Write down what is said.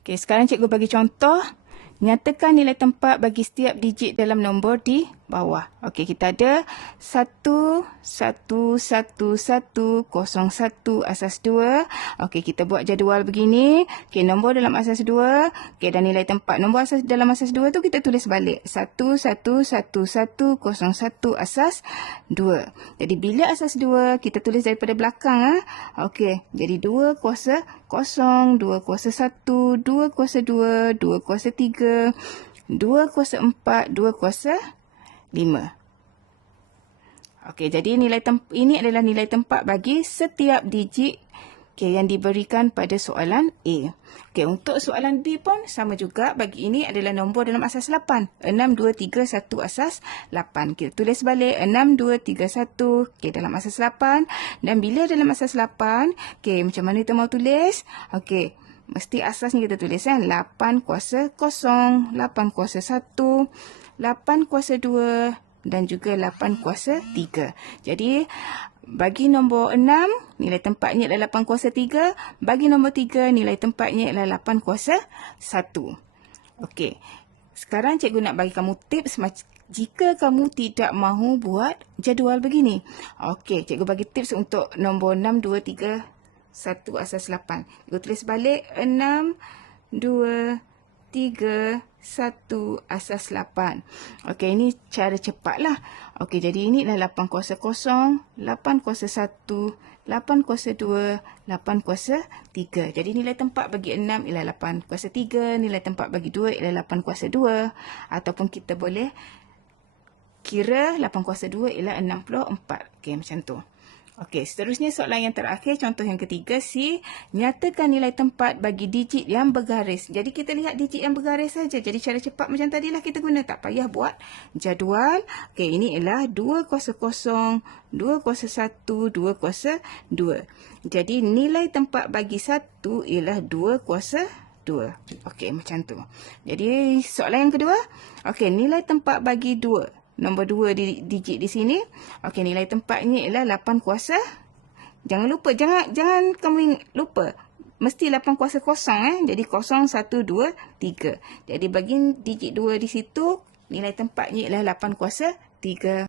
Okey, sekarang cikgu bagi contoh. Nyatakan nilai tempat bagi setiap digit dalam nombor di bawah. Okey, kita ada 1, 1, 1, 1, 0, 1, asas 2. Okey, kita buat jadual begini. Okey, nombor dalam asas 2. Okey, dan nilai tempat nombor asas dalam asas 2 tu kita tulis balik. 1, 1, 1, 1, 0, 1, asas 2. Jadi, bila asas 2, kita tulis daripada belakang. Okey, jadi 2 kuasa 0, 2 kuasa 1, 2 kuasa 2, 2 kuasa 3, 2 kuasa 4, 2 kuasa 5. Okey, jadi ini adalah nilai tempat bagi setiap digit yang diberikan pada soalan A. Okey, untuk soalan B pun sama juga. Bagi ini adalah nombor dalam asas 8. 6, 2, 3, 1, asas 8. Kita tulis balik 6, 2, 3, 1. Okey, dalam asas 8. Dan bila dalam asas 8, okey, macam mana kita mau tulis? Okey, mesti asasnya kita tulis 8 kuasa 0, 8 kuasa 1, 8 kuasa 2 dan juga 8 kuasa 3. Jadi, bagi nombor 6, nilai tempatnya adalah 8 kuasa 3. Bagi nombor 3, nilai tempatnya adalah 8 kuasa 1. Okey, sekarang cikgu nak bagi kamu tips jika kamu tidak mahu buat jadual begini. Okey, cikgu bagi tips untuk nombor 6, 2, 3, 1 asas 8. Cikgu tulis balik 6, 2, 3, 1 asas 8. Okey, ini cara cepatlah. Okey, jadi ini adalah 8 kuasa 0, 8 kuasa 1, 8 kuasa 2, 8 kuasa 3. Jadi nilai tempat bagi 6 ialah 8 kuasa 3, nilai tempat bagi 2 ialah 8 kuasa 2. Ataupun kita boleh kira 8 kuasa 2 ialah 64. Okey, macam tu. Okey, seterusnya soalan yang terakhir, contoh yang ketiga, C. Nyatakan nilai tempat bagi digit yang bergaris. Jadi, kita lihat digit yang bergaris saja. Jadi, cara cepat macam tadilah kita guna. Tak payah buat jadual. Okey, ini ialah 2 kuasa 0, 2 kuasa 1, 2 kuasa 2. Jadi, nilai tempat bagi 1 ialah 2 kuasa 2. Okey, macam tu. Jadi, soalan yang kedua. Okey, nilai tempat bagi 2. Nombor 2 digit di sini. Okey, nilai tempatnya ialah 8 kuasa. Jangan lupa, jangan kamu lupa. Mesti 8 kuasa 0 Jadi 0, 1, 2, 3. Jadi bagi digit 2 di situ, nilai tempatnya ialah 8 kuasa 3.